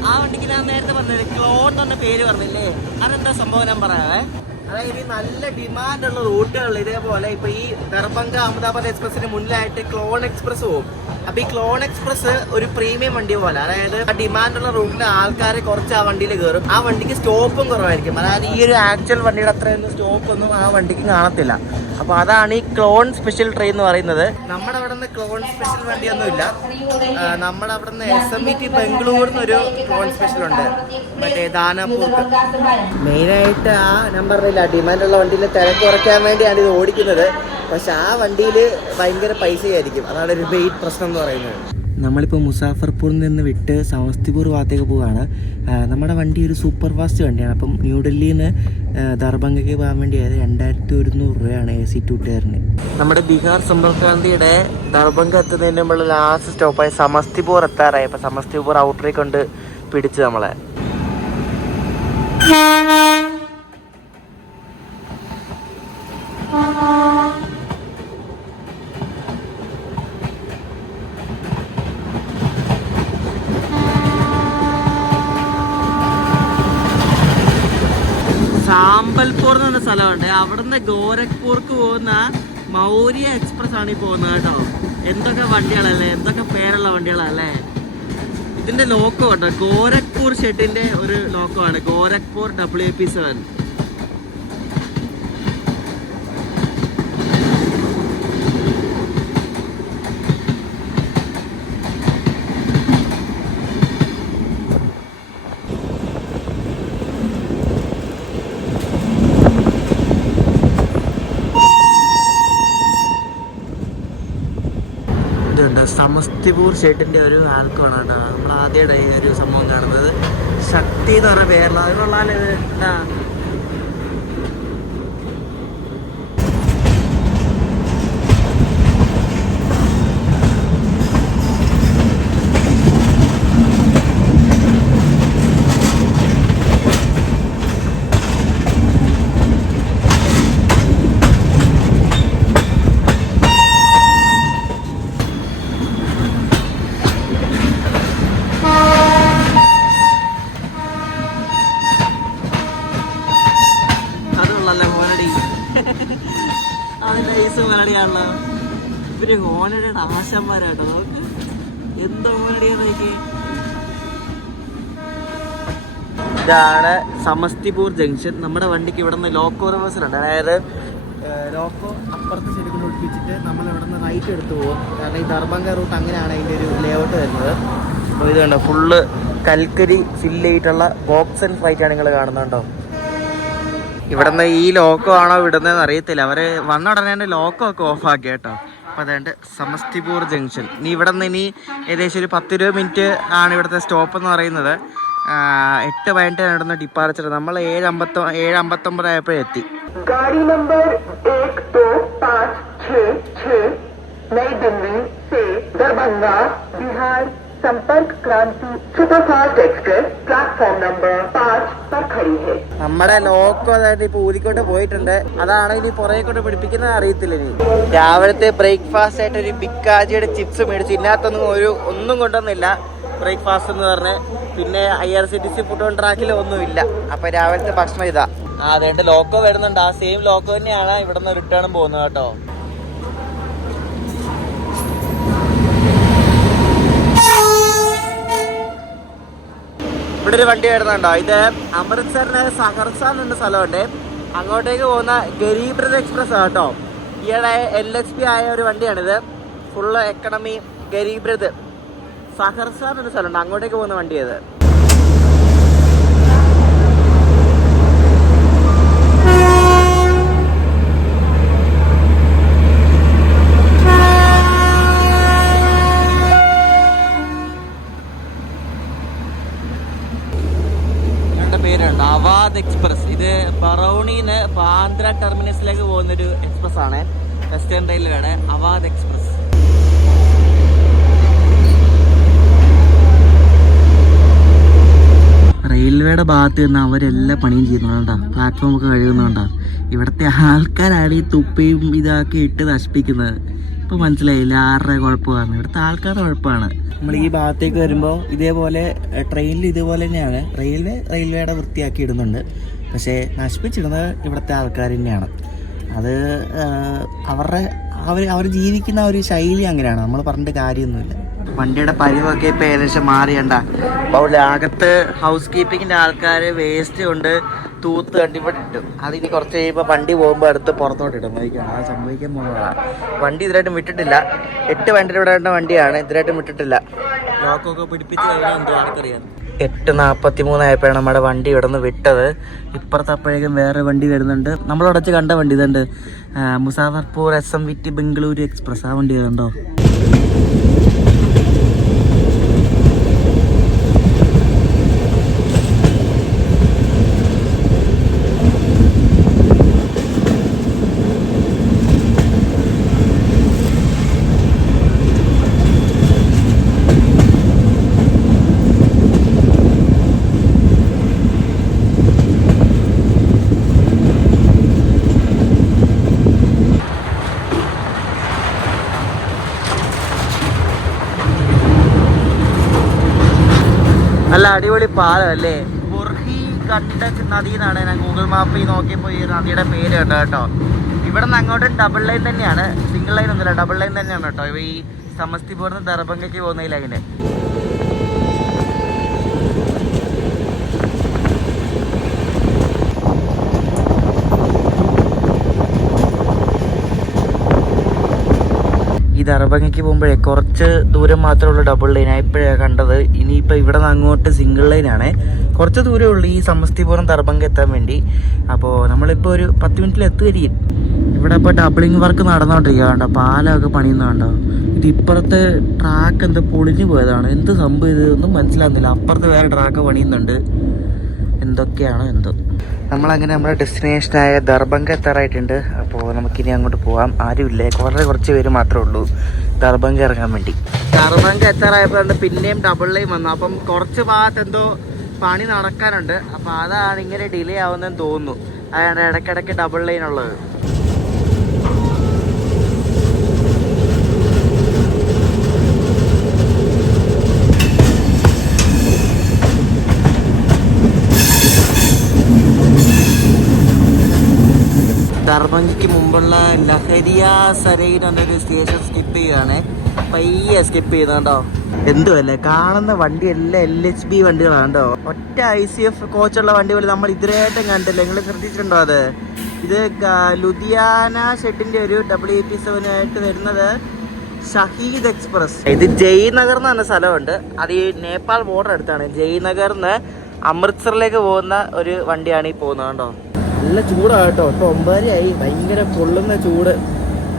ആ വണ്ടിക്ക് ഞാൻ നേരത്തെ പറഞ്ഞത് ക്ലോൺ എന്ന പേര് പറഞ്ഞില്ലേ, അതെന്താ സംഭവം ഞാൻ പറയാവേ. അതായത് നല്ല ഡിമാൻഡുള്ള റൂട്ടുകളിൽ ഇതേപോലെ ഇപ്പോൾ ഈ ദർഭംഗ അഹമ്മദാബാദ് എക്സ്പ്രസിന് മുന്നിലായിട്ട് ക്ലോൺ എക്സ്പ്രസ് പോകും. അപ്പോൾ ഈ ക്ലോൺ എക്സ്പ്രസ് ഒരു പ്രീമിയം വണ്ടി പോലെ, അതായത് ആ ഡിമാൻഡുള്ള റൂട്ടിൽ ആൾക്കാർ കുറച്ച് ആ വണ്ടിയിൽ കയറും. ആ വണ്ടിക്ക് സ്റ്റോപ്പും കുറവായിരിക്കും. അതായത് ഈ ഒരു ആക്ച്വൽ വണ്ടിയുടെ അത്രയൊന്നും സ്റ്റോപ്പൊന്നും ആ വണ്ടിക്ക് കാണത്തില്ല. അപ്പോൾ അതാണ് ഈ ക്ലോൺ സ്പെഷ്യൽ ട്രെയിൻ എന്ന് പറയുന്നത്. നമ്മുടെ അവിടെ നിന്ന് ക്ലോൺ സ്പെഷ്യൽ വണ്ടിയൊന്നുമില്ല. നമ്മുടെ അവിടെ നിന്ന് SMVT ബംഗളൂരിൽ നിന്നൊരു ക്ലോൺ സ്പെഷ്യൽ ഉണ്ട്, മറ്റേ ദാനാപൂർക്ക്. മെയിനായിട്ട് ആ നമ്പറിലില്ല, ഡിമാൻഡുള്ള വണ്ടിയിൽ തിരക്ക് കുറയ്ക്കാൻ വേണ്ടിയാണ് ഇത് ഓടിക്കുന്നത്. പക്ഷെ ആ വണ്ടിയിൽ ഭയങ്കര പൈസയായിരിക്കും, അതാണ് ഒരു വെയിറ്റ് പ്രശ്നം എന്ന് പറയുന്നത്. നമ്മളിപ്പോൾ മുസാഫർപൂരിൽ നിന്ന് വിട്ട് സമസ്തിപൂർ ഭാഗത്തേക്ക് പോവുകയാണ്. നമ്മുടെ വണ്ടി ഒരു സൂപ്പർ ഫാസ്റ്റ് വണ്ടിയാണ്. അപ്പം ന്യൂഡൽഹിയിൽ നിന്ന് ദർഭംഗയ്ക്ക് പോകാൻ വേണ്ടിയായത് 2100 രൂപയാണ് AC 2 ടയറിന്. നമ്മുടെ ബീഹാർ സമ്പർക്ക് ക്രാന്തിയുടെ ദർഭംഗ എത്തുന്നതിന് മുമ്പ് ലാസ്റ്റ് സ്റ്റോപ്പായി സമസ്തിപൂർ എത്താറായി. അപ്പോൾ സമസ്തിപൂർ ഔട്ടറേക്ക് കൊണ്ട് പിടിച്ച് നമ്മളെ. സാമ്പൽപൂർ എന്ന് പറഞ്ഞ സ്ഥലമുണ്ട്. അവിടുന്ന് ഗോരഖ്പൂർക്ക് പോകുന്ന മൗര്യ എക്സ്പ്രസ് ആണ് ഈ പോകുന്നത് കേട്ടോ. എന്തൊക്കെ വണ്ടികളല്ലേ, എന്തൊക്കെ പേരുള്ള വണ്ടികളല്ലേ. ഇതിന്റെ ലോക്കോ കേട്ടോ, ഗോരഖ്പൂർ ഷെഡിന്റെ ഒരു ലോക്കോ ആണ്, ഗോരഖ്പൂർ WP7. സമസ്തിപൂർ ഷെഡിന്റെ ഒരു ആൽക്കമാണ് കേട്ടോ. നമ്മൾ ആദ്യമായിട്ട് ഈ ഒരു സംഭവം കാണുന്നത്. ശക്തി എന്ന് പറഞ്ഞ പേരുള്ള അതിനുള്ള ഇത് എന്താ അതിന്റെ ഐസ് മലടിയാണല്ലോ. ഇവര് ഹോണടിയുടെ ആശന്മാരാട്ടോ. എന്തോ ഹോണടിയാന്നേക്ക്. ഇതാണ് സമസ്തിപൂർ ജംഗ്ഷൻ. നമ്മുടെ വണ്ടിക്ക് ഇവിടെ നിന്ന് ലോക്കോ റിവേഴ്സലുണ്ട്. അതായത് ലോക്കോ അപ്പുറത്ത് ശരിക്കും ഒളിപ്പിച്ചിട്ട് നമ്മൾ ഇവിടെ നിന്ന് റൈറ്റ് എടുത്ത് പോകും. കാരണം ഈ ദർഭംഗ റൂട്ട് അങ്ങനെയാണ് അതിൻ്റെ ഒരു ലേ ഔട്ട് വരുന്നത്. അപ്പോൾ ഇത് കണ്ടോ, ഫുള്ള് കൽക്കരി ഫില്ല് ചെയ്തിട്ടുള്ള ബോക്സ് ആൻഡ് ഫ്ലൈറ്റ് ആണ് നിങ്ങൾ കാണുന്നുണ്ടോ. ഇവിടുന്ന് ഈ ലോക്കോ ആണോ വിടുന്നതെന്ന് അറിയത്തില്ല. അവർ വന്ന ഉടനെ തന്നെ ലോക്കോ ഒക്കെ ഓഫാക്കി കേട്ടോ. അപ്പോൾ അതുകൊണ്ട് സമസ്തിപൂർ ജംഗ്ഷൻ. ഇനി ഇവിടെ നിന്ന് ഇനി ഏകദേശം ഒരു 10-20 മിനിറ്റ് ആണ് ഇവിടുത്തെ സ്റ്റോപ്പ് എന്ന് പറയുന്നത്. 8:15 ഇവിടുന്ന് ഡിപ്പാർച്ചർ. നമ്മൾ 7:59 ആയപ്പോഴേ എത്തി. गाड़ी नंबर 1256 नई दिल्ली से दरभंगा बिहार संपर्क क्रांति सुपरफास्ट एक्सप्रेस प्लेटफॉर्म नंबर 5 पर खड़ी है. നമ്മുടെ ലോക്കോ അതായത് ഇപ്പൊ ഊരിക്കൊണ്ട് പോയിട്ടുണ്ട്. അതാണ് ഇനി പുറകെ കൊണ്ട് പിടിപ്പിക്കുന്നത് അറിയത്തില്ല. ഇനി രാവിലത്തെ ബ്രേക്ക്ഫാസ്റ്റ് ആയിട്ട് ഒരു ബിക്കാജിയുടെ ചിപ്സ് മേടിച്ച് ഇതിനകത്തൊന്നും ഒന്നും കൊണ്ടൊന്നുമില്ല ബ്രേക്ക്ഫാസ്റ്റ് എന്ന് പറഞ്ഞ്. പിന്നെ IRCTC ഫുഡ് ഓൺ ട്രാക്കിൽ ഒന്നുമില്ല. അപ്പൊ രാവിലത്തെ ഭക്ഷണം ഇതാ. അതുകൊണ്ട് ലോക്കോ വരുന്നുണ്ട്. ആ സെയിം ലോക്കോ തന്നെയാണ് ഇവിടെ നിന്ന് റിട്ടേണും പോകുന്നത് കേട്ടോ. ഇവിടെ ഒരു വണ്ടി വരുന്നുണ്ടോ. ഇത് അമൃത്സറിന് സഹർസാൻ എന്ന സ്ഥലമുണ്ട്. അങ്ങോട്ടേക്ക് പോകുന്ന ഗരീബ് രഥ് എക്സ്പ്രസ് കേട്ടോ. ഈയിടെ LHP ആയ ഒരു വണ്ടിയാണിത്. ഫുള്ള് എക്കണമി ഗരീബ് രഥ്. സഹർസാൻ എന്ന സ്ഥലമുണ്ട്, അങ്ങോട്ടേക്ക് പോകുന്ന വണ്ടിയത്. പേരുണ്ട് അവാദ് എക്സ്പ്രസ്. ഇത് ബറൗണിന്ന് ബാന്ദ്ര ടെർമിനസിലേക്ക് പോകുന്നൊരു എക്സ്പ്രസ് ആണ്. വെസ്റ്റേൺ റെയിൽവേയുടെ അവാദ് എക്സ്പ്രസ്. റെയിൽവേയുടെ ഭാഗത്ത് നിന്ന് അവരെല്ലാം പണിയും ചെയ്യുന്നുണ്ടാ. പ്ലാറ്റ്ഫോം ഒക്കെ കഴുകുന്നുണ്ടാ. ഇവിടുത്തെ ആൾക്കാരാണ് ഈ തുപ്പയും ഇതാക്കി ഇട്ട് നശിപ്പിക്കുന്നത്. ഇപ്പം മനസ്സിലായില്ല ആരുടെ കുഴപ്പമാണ്. ഇവിടുത്തെ ആൾക്കാരുടെ കുഴപ്പമാണ്. നമ്മൾ ഈ ഭാഗത്തേക്ക് വരുമ്പോൾ ഇതേപോലെ ട്രെയിനിൽ ഇതുപോലെ തന്നെയാണ്. റെയിൽവേയുടെ വൃത്തിയാക്കി ഇടുന്നുണ്ട്. പക്ഷേ നശിപ്പിച്ചിടുന്നത് ഇവിടുത്തെ ആൾക്കാർ തന്നെയാണ്. അത് അവർ ജീവിക്കുന്ന ഒരു ശൈലി അങ്ങനെയാണ്. നമ്മൾ പറഞ്ഞിട്ട് കാര്യമൊന്നുമില്ല. വണ്ടിയുടെ പരിവൊക്കെ ഇപ്പം ഏകദേശം മാറിയണ്ട. അപ്പോൾ അകത്ത് ഹൗസ് കീപ്പിങ്ങിൻ്റെ ആൾക്കാർ വേസ്റ്റ് കൊണ്ട് തൂത്ത് കണ്ടിവിടെ ഇട്ടും. അതിനി കുറച്ച് കഴിയുമ്പോൾ വണ്ടി പോകുമ്പോൾ അടുത്ത് പുറത്തോട്ട് ഇടും. വഹിക്കണം. അത് സംഭവിക്കാൻ പോകുന്നതാണ്. വണ്ടി ഇതിലായിട്ടും വിട്ടിട്ടില്ല. 8 വണ്ടിയുടെ ഇവിടെ വണ്ടിയാണ്. ഇതിലായിട്ടും വിട്ടിട്ടില്ല. ലോക്കൊക്കെ പിടിപ്പിച്ച് കഴിഞ്ഞാൽ എന്തോ ആർക്കറിയാം. 8:43 ആയപ്പോഴാണ് നമ്മുടെ വണ്ടി ഇവിടെ നിന്ന് വിട്ടത്. ഇപ്പുറത്തപ്പോഴേക്കും വേറെ വണ്ടി വരുന്നുണ്ട്. നമ്മളവിടെ വെച്ച് കണ്ട വണ്ടി ഇതുണ്ട്, മുസാഫർപൂർ SMVT ബംഗളൂരു എക്സ്പ്രസ്. ആ വണ്ടി കണ്ടോ. നല്ല അടിപൊളി പാലം അല്ലേ. ബുർഹി ഗണ്ഡക് നദി എന്നാണ് ഞാൻ ഗൂഗിൾ മാപ്പിൽ നോക്കിയപ്പോൾ ഈ നദിയുടെ പേര് കണ്ടോ കേട്ടോ. ഇവിടെ നിന്ന് അങ്ങോട്ട് ഡബിൾ ലൈൻ തന്നെയാണ്, സിംഗിൾ ലൈൻ ഒന്നുമില്ല, ഡബിൾ ലൈൻ തന്നെയാണ് കേട്ടോ ഈ സമസ്തിപൂർന്ന് ദർഭംഗയ്ക്ക് പോകുന്ന ഈ ലൈന്. ഈ ദർഭംഗയ്ക്ക് പോകുമ്പോഴേ കുറച്ച് ദൂരം മാത്രമുള്ള ഡബിൾ ലൈൻ ഇപ്പോഴാണ് കണ്ടത്. ഇനിയിപ്പോൾ ഇവിടെ നിന്ന് അങ്ങോട്ട് സിംഗിൾ ലൈനാണ്. കുറച്ച് ദൂരമേ ഉള്ളൂ ഈ സമസ്തിപുരം ദർഭംഗ എത്താൻ വേണ്ടി. അപ്പോൾ നമ്മളിപ്പോൾ ഒരു 10 മിനിറ്റിൽ എത്തുകയായിരിക്കും. ഇവിടെ ഇപ്പോൾ ഡബിളിങ് വർക്ക് നടന്നുകൊണ്ടിരിക്കുകയാണ്. പാലമൊക്കെ പണിയുന്നുണ്ടോ. ഇത് ഇപ്പുറത്തെ ട്രാക്ക് എന്ത് പൊളിഞ്ഞു പോയതാണ്, എന്ത് സംഭവം ഇത് ഒന്നും മനസ്സിലാകുന്നില്ല. അപ്പുറത്ത് വേറെ ട്രാക്ക് പണിയുന്നുണ്ട്, എന്തൊക്കെയാണോ എന്തോ. നമ്മളങ്ങനെ നമ്മുടെ ഡെസ്റ്റിനേഷനായ ദർഭംഗ എത്താറായിട്ടുണ്ട്. അപ്പോൾ നമുക്കിനി അങ്ങോട്ട് പോകാം. ആരുമില്ലേ, കുറച്ച് പേര് മാത്രമേ ഉള്ളൂ ദർഭംഗ ഇറങ്ങാൻ വേണ്ടി. ദർഭംഗ എത്താറായപ്പോൾ പിന്നെയും ഡബിൾ ലൈൻ വന്നു. അപ്പം കുറച്ച് ഭാഗത്ത് എന്തോ പണി നടക്കാനുണ്ട്. അപ്പോൾ അതാണ് ഇങ്ങനെ ഡിലേ ആവുന്നതെന്ന് തോന്നുന്നു. അതാണ് ഇടയ്ക്കിടയ്ക്ക് ഡബിൾ ലൈൻ ഉള്ളത്. ദർഭംഗയ്ക്ക് മുമ്പുള്ള ലഹരിയ സരൈൻ എന്നൊരു സ്റ്റേഷൻ സ്കിപ്പ് ചെയ്യുകയാണ്. പയ്യെ സ്കിപ്പ് ചെയ്യുന്നുണ്ടോ. എന്തുമല്ലേ കാണുന്ന വണ്ടി എല്ലാം LHB വണ്ടികളാണ് കേട്ടോ. ഒറ്റ ICF കോച്ചുള്ള വണ്ടി പോലെ നമ്മൾ ഇതിനായിട്ടും കണ്ടില്ല. നിങ്ങൾ ശ്രദ്ധിച്ചിട്ടുണ്ടോ അത്? ഇത് ലുധിയാന ഷെഡിന്റെ ഒരു WAP7 ആയിട്ട് വരുന്നത് ഷഹീദ് എക്സ്പ്രസ്. ഇത് ജയ്നഗർ എന്ന് പറഞ്ഞ സ്ഥലമുണ്ട്. അത് ഈ നേപ്പാൾ ബോർഡർ അടുത്താണ്. ജയ്നഗറിന്ന് അമൃത്സറിലേക്ക് പോകുന്ന ഒരു വണ്ടിയാണ് ഈ പോകുന്നത് കേട്ടോ. നല്ല ചൂടാണ് കേട്ടോ. ഇപ്പോൾ 9:30 ആയി. ഭയങ്കര പൊള്ളുന്ന ചൂട്.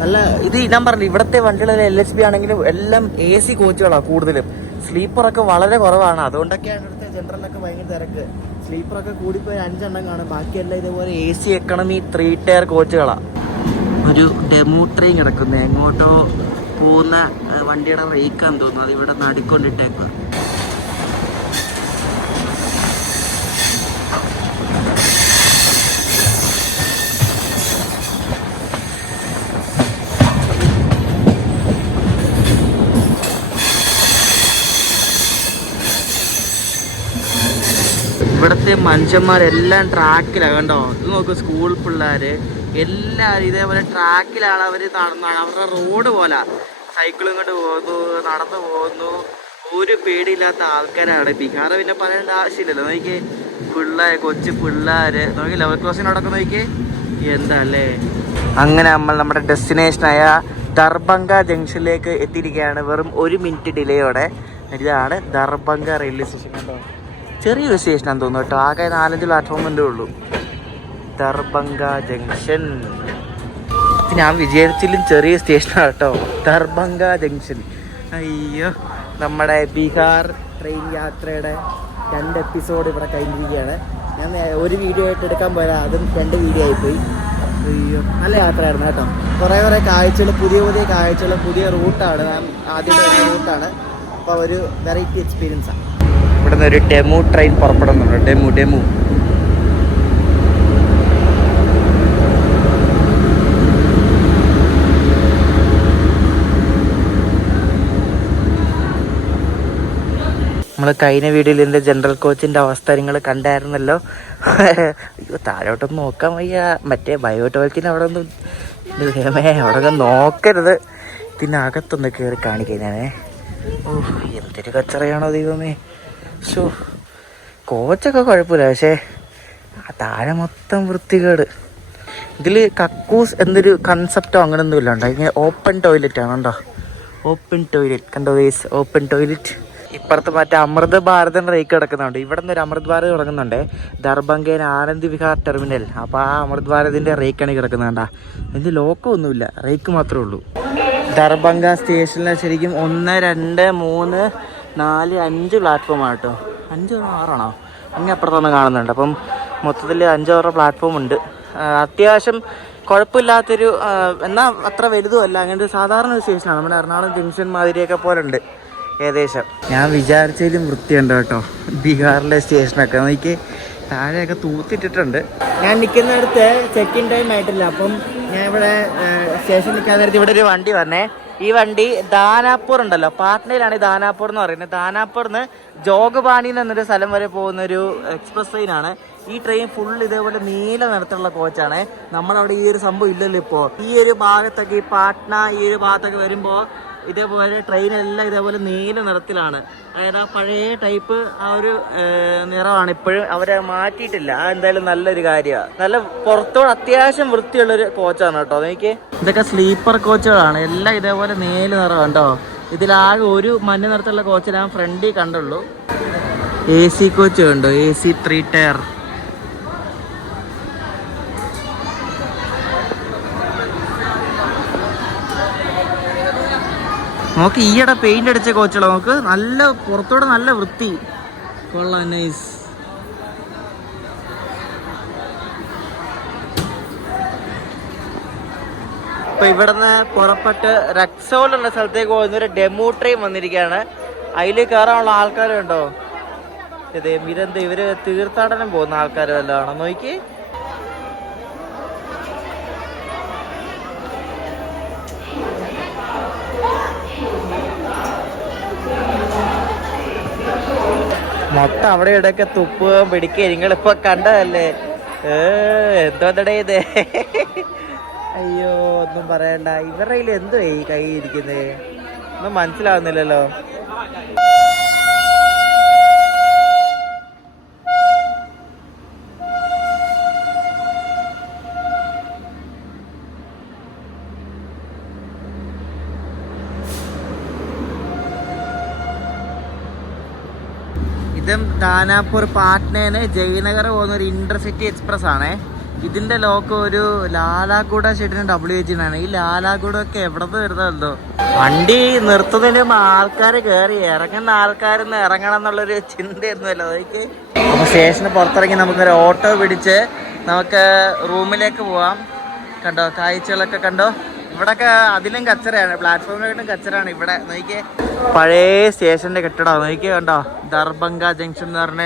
അല്ല ഇത് ഞാൻ പറഞ്ഞു, ഇവിടുത്തെ വണ്ടികളിൽ LHB ആണെങ്കിലും എല്ലാം AC കോച്ചുകളാണ് കൂടുതലും. സ്ലീപ്പറൊക്കെ വളരെ കുറവാണ്. അതുകൊണ്ടൊക്കെയാണ് ഇവിടുത്തെ ജനറലൊക്കെ ഭയങ്കര തിരക്ക്. സ്ലീപ്പറൊക്കെ കൂടിപ്പോയി 5 എണ്ണം കാണും. ബാക്കിയെല്ലാം ഇതേപോലെ AC എക്കണമി 3 ടയർ കോച്ചുകളാണ്. ഒരു ഡെമോ ട്രെയിൻ കിടക്കുന്നത് എങ്ങോട്ടോ പോകുന്ന വണ്ടിയുടെ റേക്കാന്ന് തോന്നുന്നു. അത് ഇവിടെ നടിക്കൊണ്ടിട്ടേക്കുക. ഇവിടുത്തെ മനുഷ്യന്മാരെല്ലാം ട്രാക്കിലാണ് കണ്ടോ. ഇത് നോക്ക്, സ്കൂൾ പിള്ളേർ എല്ലാവരും ഇതേപോലെ ട്രാക്കിലാണ് അവർ നടന്നാണ്. അവരുടെ റോഡ് പോലെ സൈക്കിളും കൊണ്ട് പോകുന്നു, നടന്നു പോകുന്നു. ഒരു പേടിയില്ലാത്ത ആൾക്കാരാണ്. ബീഹാർ പിന്നെ പറയേണ്ട ആവശ്യമില്ലല്ലോ. നോക്കി പിള്ളേർ, കൊച്ചു പിള്ളേർ നോക്കി ലെവൽ ക്രോസിനോടൊക്കെ നോക്കി എന്താ അല്ലേ. അങ്ങനെ നമ്മൾ നമ്മുടെ ഡെസ്റ്റിനേഷനായ ദർഭംഗ ജംഗ്ഷനിലേക്ക് എത്തിയിരിക്കുകയാണ്. വെറും 1 മിനിറ്റ് ഡിലേയോടെ. ഇതാണ് ദർഭംഗ റെയിൽവേ സ്റ്റേഷൻ. കണ്ടോ, ചെറിയൊരു സ്റ്റേഷനാണെന്ന് തോന്നുന്നു കേട്ടോ. ആകെ 4-5 പ്ലാറ്റ്ഫോമിൻ്റെ ഉള്ളൂ. ദർഭംഗ ജംഗ്ഷൻ. ഞാൻ വിചാരിച്ചിലും ചെറിയ സ്റ്റേഷനാണ് കേട്ടോ ദർഭംഗ ജംഗ്ഷൻ. അയ്യോ, നമ്മുടെ ബീഹാർ ട്രെയിൻ യാത്രയുടെ 2 എപ്പിസോഡ് ഇവിടെ കഴിഞ്ഞിരിക്കുകയാണ്. ഞാൻ ഒരു വീഡിയോ ആയിട്ട് എടുക്കാൻ പോയാൽ അതും 2 വീഡിയോ ആയിപ്പോയി. അയ്യോ, നല്ല യാത്രയായിരുന്നു കേട്ടോ. കുറേ കാഴ്ചകൾ, പുതിയ കാഴ്ചകൾ, പുതിയ റൂട്ടാണ്. ഞാൻ ആദ്യത്തെ റൂട്ടാണ്. അപ്പോൾ ഒരു വെറൈറ്റി എക്സ്പീരിയൻസാണ്. ഇവിടെ നിന്ന് ഒരു ഡെമോ ട്രെയിൻ പുറപ്പെടുന്നുണ്ട്. ഡെമോ നമ്മൾ കഴിഞ്ഞ വീഡിയോയിൽ എൻ്റെ ജനറൽ കോച്ചിൻ്റെ അവസ്ഥ നിങ്ങൾ കണ്ടായിരുന്നല്ലോ. അയ്യോ, താഴോട്ടൊന്നും നോക്കാൻ വയ്യ. മറ്റേ ബയോ ടോയ്ലറ്റിന് അവിടെ ഒന്നും അവിടെ നോക്കരുത്. ഇതിനകത്തൊന്ന് കയറി കാണിക്കുന്നേ. ഓ, എന്തൊരു കച്ചറയാണോ ദൈവമേ. ഷോ, കോച്ചൊക്കെ കുഴപ്പമില്ല, പക്ഷേ താഴെ മൊത്തം വൃത്തികേട്. ഇതിൽ കക്കൂസ് എന്നൊരു കൺസെപ്റ്റോ അങ്ങനെയൊന്നും ഇല്ല. ഉണ്ടോ ഇങ്ങനെ ഓപ്പൺ ടോയ്ലറ്റ് ആണ്. ഉണ്ടോ ഓപ്പൺ ടോയ്ലറ്റ് കണ്ടോ, ഓപ്പൺ ടോയ്ലറ്റ്. ഇപ്പുറത്ത് മറ്റേ അമൃത് ഭാരതൻ റേക്ക് കിടക്കുന്നുണ്ട്. ഇവിടെ നിന്ന് ഒരു അമൃത് ഭാരത് തുടങ്ങുന്നുണ്ട് ദർഭംഗയിൽ ആനന്ദ് വിഹാർ ടെർമിനൽ. അപ്പോൾ ആ അമൃത് ഭാരതിൻ്റെ റേക്കാണ് കിടക്കുന്നുണ്ടാ. ഇതിൻ്റെ ലോക്കം ഒന്നുമില്ല, റേക്ക് മാത്രമേ ഉള്ളൂ. ദർഭംഗ സ്റ്റേഷനിൽ ശരിക്കും 1, 2, 3, 4, 5 പ്ലാറ്റ്ഫോമാണ് കേട്ടോ. 5 6 അങ്ങ് അപ്പുറത്തൊന്ന് കാണുന്നുണ്ട്. അപ്പം മൊത്തത്തിൽ 5-6 പ്ലാറ്റ്ഫോം ഉണ്ട്. അത്യാവശ്യം കുഴപ്പമില്ലാത്തൊരു, എന്നാൽ അത്ര വലുതും അല്ല. അങ്ങനത്തെ സാധാരണ ഒരു സ്റ്റേഷനാണ്. നമ്മുടെ എറണാകുളം ജംഗ്ഷൻ മാതിരിയൊക്കെ പോലെ ഉണ്ട് ഏകദേശം. ഞാൻ വിചാരിച്ചതിലും വൃത്തിയുണ്ട് കേട്ടോ ബീഹാറിലെ സ്റ്റേഷനൊക്കെ. എനിക്ക് താഴെയൊക്കെ തൂത്തിട്ടിട്ടുണ്ട്. ഞാൻ നിൽക്കുന്നിടത്ത് ചെക്ക് ഇൻ ടൈം ആയിട്ടില്ല. അപ്പം ഞാൻ ഇവിടെ സ്റ്റേഷൻ നിൽക്കാൻ നേരത്ത് ഇവിടെ ഒരു വണ്ടി വന്നേ. ഈ വണ്ടി ദാനാപൂർ ഉണ്ടല്ലോ, പാട്നയിലാണ് ഈ ദാനാപൂർ എന്ന് പറയുന്നത്. ദാനാപൂർന്ന് ജോഗ്ബാനി എന്നൊരു സ്ഥലം വരെ പോകുന്ന ഒരു എക്സ്പ്രസ് ട്രെയിനാണ്. ഈ ട്രെയിൻ ഫുൾ ഇതേപോലെ നീല നിറത്തിലുള്ള കോച്ചാണ്. നമ്മളവിടെ ഈ ഒരു സംഭവം ഇല്ലല്ലോ ഇപ്പോൾ. ഈ ഒരു ഭാഗത്തൊക്കെ ഈ പാട്ന ഈ ഒരു ഭാഗത്തൊക്കെ വരുമ്പോൾ ഇതേപോലെ ട്രെയിനെല്ലാം ഇതേപോലെ നീല നിറത്തിലാണ്. അതായത് ആ പഴയ ടൈപ്പ് ആ ഒരു നിറമാണ് ഇപ്പോഴും അവരെ മാറ്റിയിട്ടില്ല. എന്തായാലും നല്ലൊരു കാര്യമാണ്. നല്ല പുറത്തോട് അത്യാവശ്യം വൃത്തിയുള്ളൊരു കോച്ചാണ് കേട്ടോ. എനിക്ക് ഇതൊക്കെ സ്ലീപ്പർ കോച്ചുകളാണ്. എല്ലാം ഇതേപോലെ നീല നിറം കണ്ടോ. ഇതിലാകെ ഒരു മഞ്ഞ നിറത്തിലുള്ള കോച്ച് ഞാൻ ഫ്രണ്ടിൽ കണ്ടുള്ളൂ. AC കോച്ച് കണ്ടോ, AC 3 ടയർ. നോക്ക് ഈയിടെ പെയിന്റ് അടിച്ച കോച്ചുകളാ. നോക്ക് നല്ല പുറത്തോടെ നല്ല വൃത്തി. കൊള്ളാം, നൈസ്. ഇപ്പൊ ഇവിടുന്ന് പുറപ്പെട്ട് റക്സോൾ എന്ന സ്ഥലത്തേക്ക് പോകുന്ന ഒരു ഡെമോ ട്രെയിൻ വന്നിരിക്കുകയാണ്. അതിൽ കയറാനുള്ള ആൾക്കാരുണ്ടോ? ഇതെന്ത് ഇവര് തീർത്ഥാടനം പോകുന്ന ആൾക്കാർ വല്ലതാണോ? നോക്കി. മൊത്തം അവിടെ ഇവിടെയൊക്കെ തുപ്പുകയും പിടിക്കുക. നിങ്ങളിപ്പോ കണ്ടതല്ലേ. എന്തോന്നടേ ഇത്. അയ്യോ ഒന്നും പറയണ്ട. ഇവരുടെ കയ്യിൽ എന്തോ ഈ കൈ ഇരിക്കുന്നേ ഒന്നും മനസ്സിലാവുന്നില്ലല്ലോ. ഇതും ദാനാപൂർ പാട്നേന്ന് ജയനഗർ പോകുന്ന ഒരു ഇന്റർസിറ്റി എക്സ്പ്രസ് ആണ്. ഇതിന്റെ ലോക്ക് ഒരു ലാലാഗുഡ ഷെഡിന് WH ആണ്. ഈ ലാലാഗുഡ ഒക്കെ എവിടെ വരുന്നതല്ലോ. വണ്ടി നിർത്തുന്നതിന് ആൾക്കാർ കയറി ഇറങ്ങുന്ന ആൾക്കാരിന്ന് ഇറങ്ങണം എന്നുള്ളൊരു ചിന്തയായിരുന്നല്ലോ. അതൊക്കെ അപ്പൊ സ്റ്റേഷന് പുറത്തിറങ്ങി നമുക്കൊരു ഓട്ടോ പിടിച്ച് നമുക്ക് റൂമിലേക്ക് പോവാം. കണ്ടോ കാഴ്ചകളൊക്കെ കണ്ടോ. ഇവിടൊക്കെ അതിലും കച്ചറയാണ്, പ്ലാറ്റ്ഫോമിലായിട്ടും കച്ചറാണ് ഇവിടെ. നോക്കിയേ പഴയ സ്റ്റേഷന്റെ കെട്ടിടം നോക്കിയേ കണ്ടോ. ദർഭംഗ ജംഗ്ഷൻ എന്ന് പറഞ്ഞ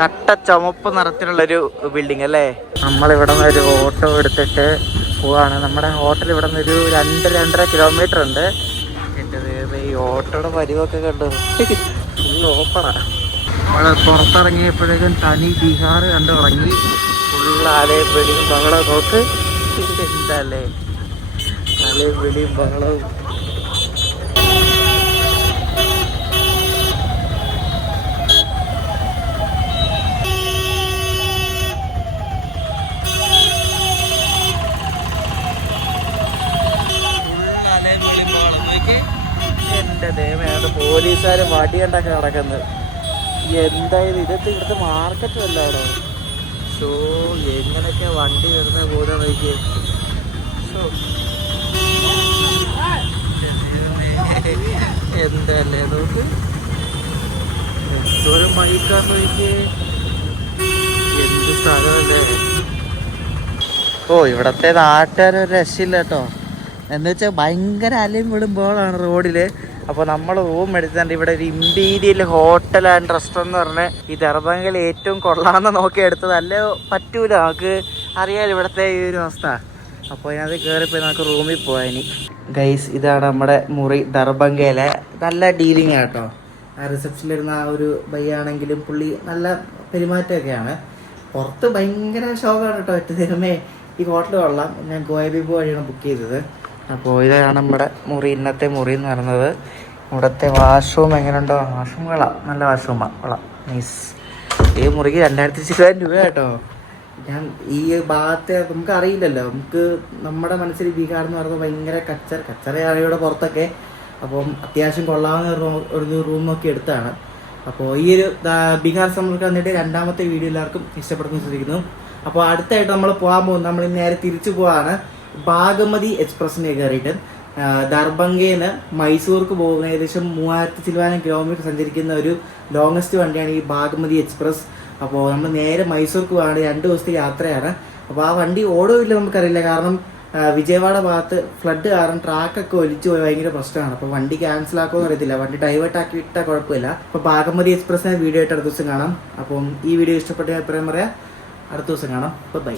കട്ട ചുമപ്പ് നിറത്തിലുള്ളൊരു ബിൽഡിംഗ് അല്ലേ. നമ്മളിവിടെ നിന്ന് ഒരു ഓട്ടോ എടുത്തിട്ട് പോവാണ്. നമ്മുടെ ഹോട്ടൽ ഇവിടെ നിന്ന് ഒരു 2-2.5 കിലോമീറ്റർ ഉണ്ട്. എൻ്റെ ദൈവമേ ഈ ഓട്ടോയുടെ പരിവൊക്കെ കണ്ടു. ഫുൾ ഓപ്പണാ. നമ്മൾ പുറത്തിറങ്ങിയപ്പോഴേക്കും തനി ബീഹാർ കണ്ടു തുടങ്ങി. ഫുൾ ആലയും വെളിയും ബഹളവും. നോക്ക് എന്താല്ലേ ആലയും വെളിയും ബഹളവും. എന്റെ ദൈവമേ പോലീസുകാര് വടിയുണ്ടാക്കി നടക്കുന്നത്. എന്തായാലും ഇതൊക്കെ ഇവിടുത്തെ മാർക്കറ്റ് വല്ലാടോ. സോ എങ്ങനെയൊക്കെ വണ്ടി വരുന്ന കൂടെ നോക്കിയേ. എന്തല്ലേ നോക്ക് എന്തോരം മൈക്കാൻ നോക്കിയേ. എന്ത് സ്ഥലമല്ലേ. ഓ ഇവിടത്തെ നാട്ടുകാരൊരു രക്ഷയില്ല കേട്ടോ. എന്ന് വെച്ചാൽ ഭയങ്കര അലയും വിടുമ്പോഴാണ് റോഡില്. അപ്പോൾ നമ്മൾ റൂം എടുത്തിട്ടുണ്ട്. ഇവിടെ ഒരു ഇമ്പീരിയൽ ഹോട്ടൽ ആൻഡ് റെസ്റ്റോറൻറ്റ് എന്ന് പറഞ്ഞ് ഈ ദർഭംഗയിൽ ഏറ്റവും കൊള്ളാമെന്ന് നോക്കി എടുത്തത്. അല്ലേ പറ്റൂല, നമുക്ക് അറിയാമല്ലോ ഇവിടുത്തെ ഈ ഒരു അവസ്ഥ. അപ്പോൾ അതിനകത്ത് കയറിപ്പോയി നമുക്ക് റൂമിൽ പോകാൻ. ഇനി ഗൈസ് ഇതാണ് നമ്മുടെ മുറി ദർഭംഗയിലെ. നല്ല ഡീലിംഗ് കേട്ടോ. ആ റിസപ്ഷനിലിരുന്ന ആ ഒരു ബയ്യാണെങ്കിലും പുള്ളി നല്ല പെരുമാറ്റമൊക്കെയാണ്. പുറത്ത് ഭയങ്കര ഷോക്കാണ് കേട്ടോ. ഒറ്റ നേരമേ ഈ ഹോട്ടൽ കൊള്ളാം. ഞാൻ ഗോയബിബോ വഴിയാണ് ബുക്ക് ചെയ്തത്. അപ്പോൾ ഇതാണ് നമ്മുടെ മുറി, ഇന്നത്തെ മുറി എന്ന് പറയുന്നത്. ഇവിടുത്തെ വാഷ്റൂം എങ്ങനെയുണ്ടോ? വാഷ്റൂം കൊള്ളാം, നല്ല വാഷ്റൂമാണ്, കൊള്ളാം, നൈസ്. ഈ മുറിക്ക് 2,000 രൂപ കേട്ടോ. ഞാൻ ഈ ഭാഗത്തെ നമുക്ക് അറിയില്ലല്ലോ. നമുക്ക് നമ്മുടെ മനസ്സിൽ ബീഹാർ എന്ന് പറയുന്നത് ഭയങ്കര കച്ചറയാണ് ഇവിടെ പുറത്തൊക്കെ. അപ്പം അത്യാവശ്യം കൊള്ളാവുന്ന ഒരു റൂം നോക്കി എടുത്താണ്. അപ്പോൾ ഈ ഒരു ബീഹാർ സമ്മർക്ക് വന്നിട്ട് രണ്ടാമത്തെ വീഡിയോ എല്ലാവർക്കും ഇഷ്ടപ്പെടുന്നു ശ്രദ്ധിക്കുന്നു. അപ്പോൾ അടുത്തായിട്ട് നമ്മൾ പോകാൻ പോകുന്നത്, നമ്മൾ നേരെ തിരിച്ചു പോവാണ്. ബാഗമതി എക്സ്പ്രസ്സിനെ കയറിയിട്ട് ദർഭംഗയിൽ നിന്ന് മൈസൂർക്ക് പോകുന്ന ഏകദേശം 3000 കിലോമീറ്റർ സഞ്ചരിക്കുന്ന ഒരു ലോങ്ങസ്റ്റ് വണ്ടിയാണ് ഈ ബാഗമതി എക്സ്പ്രസ്. അപ്പോൾ നമ്മൾ നേരെ മൈസൂർക്ക് പോകാണ്. 2 ദിവസത്തെ യാത്രയാണ്. അപ്പോൾ ആ വണ്ടി ഓടുമില്ല നമുക്കറിയില്ല. കാരണം വിജയവാഡ ഭാഗത്ത് ഫ്ലഡ് കാരണം ട്രാക്കൊക്കെ ഒലിച്ചു പോയി ഭയങ്കര പ്രശ്നമാണ്. അപ്പോൾ വണ്ടി ക്യാൻസൽ ആക്കുമെന്ന് അറിയത്തില്ല. വണ്ടി ഡൈവേർട്ട് ആക്കി വിട്ടാൽ കുഴപ്പമില്ല. അപ്പോൾ ബാഗമതി എക്സ്പ്രസ്സിനെ വീഡിയോ ആയിട്ട് അടുത്ത ദിവസം കാണാം. അപ്പം ഈ വീഡിയോ ഇഷ്ടപ്പെട്ട അഭിപ്രായം പറയാം. അടുത്ത ദിവസം കാണാം. ബൈ.